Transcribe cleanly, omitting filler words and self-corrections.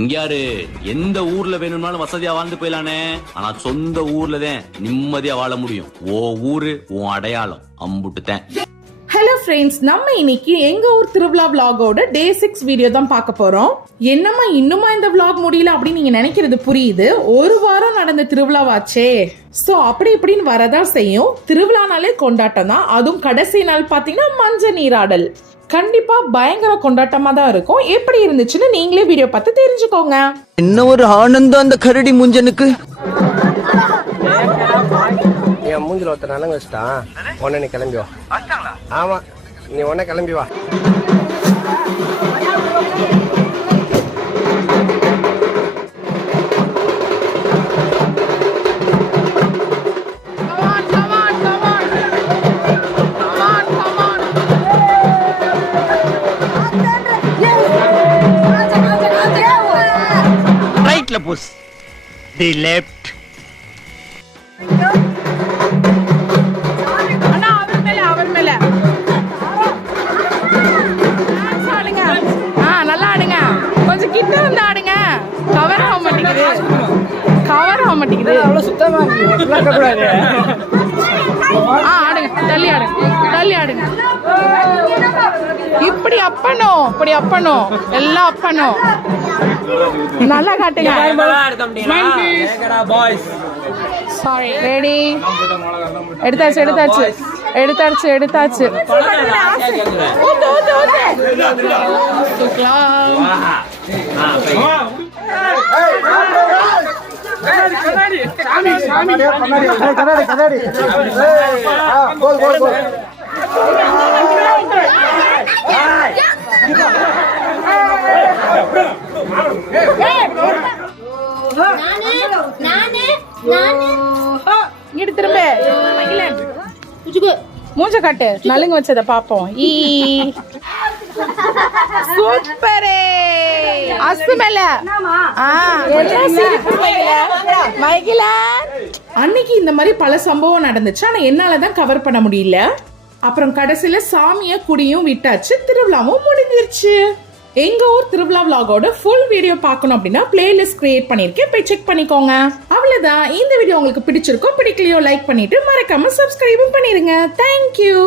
இங்க யாரு எந்த ஊர்ல வேணும்னாலும் வசதியா வாழ்ந்து போயிலானே, ஆனா சொந்த ஊர்லதான் நிம்மதியா வாழ முடியும். ஓ ஊரு உன் அடையாளம், அம்புட்டுதான். ஹலோ ஃப்ரெண்ட்ஸ், நம்ம இன்னைக்கு எங்க ஊர் திருவிழா vlogோட டே 6 வீடியோ தான் பார்க்க போறோம். என்னம்மா இன்னுமா இந்த vlog முடியல அப்படின்னு நீங்க நினைக்கிறது புரியுது. ஒரு வாரம் நடந்த திருவிழாவாச்சே, சோ அப்படி இப்படின்னு வரதான் செய்யும். திருவிழானாலே கொண்டாட்டம் தான். அதுவும் கடைசி நாள் பாத்தீங்கன்னா மஞ்சள் நீராடல். கண்டிப்பா பயங்கர கொண்டாட்டமா தான் இருக்கும். எப்படி இருந்துச்சுன்னு நீங்களே வீடியோ பார்த்து தெரிஞ்சுக்கோங்க. என்ன ஒரு ஆனந்தம் அந்த கரடி முஞ்சனுக்கு. என் மூஞ்சில ஒருத்தர் நலங்க வச்சுட்டான். உடனே நீ கிளம்பி வா. ஆமா, நீ உடனே கிளம்பி வா. ரைட்ல புஷ் தி லெஃப்ட். கிட்ட வந்து ஆடுங்க. கவர் ஆக மாட்டேங்குது. அவ்வளவு சுத்தமா கூடாது. ஆடுங்க, தள்ளி ஆடுங்க. இப்படி அப்பனும் எல்லாம் அப்பனும். நல்லா காட்டுங்க. Sorry, ready. எடுத்தாச்சு. மூஞ்ச காட்டு, நலுங்க வச்சத பாப்போம். சூப்பரே அசுமல. அன்னைக்கு இந்த மாதிரி பல சம்பவம் நடந்துச்சு, ஆனா என்னாலதான் கவர் பண்ண முடியல. அப்புறம் கடைசியில சாமிய குடியும் விட்டாச்சு, திருவிழாவும் முடிஞ்சிருச்சு. எங்க ஊர் திருவிழா vlogோட ஃபுல் வீடியோ பார்க்கணும் அப்படின்னா பிளேலிஸ்ட் கிரியேட் பண்ணிருக்கேன், போய் செக் பண்ணிக்கோங்க. அவ்வளவுதான். இந்த வீடியோ உங்களுக்கு பிடிச்சிருக்கோ பிடிக்கலையோ லைக் பண்ணிட்டு மறக்காம சப்ஸ்கிரைபும் பண்ணிருங்க. தேங்க்யூ.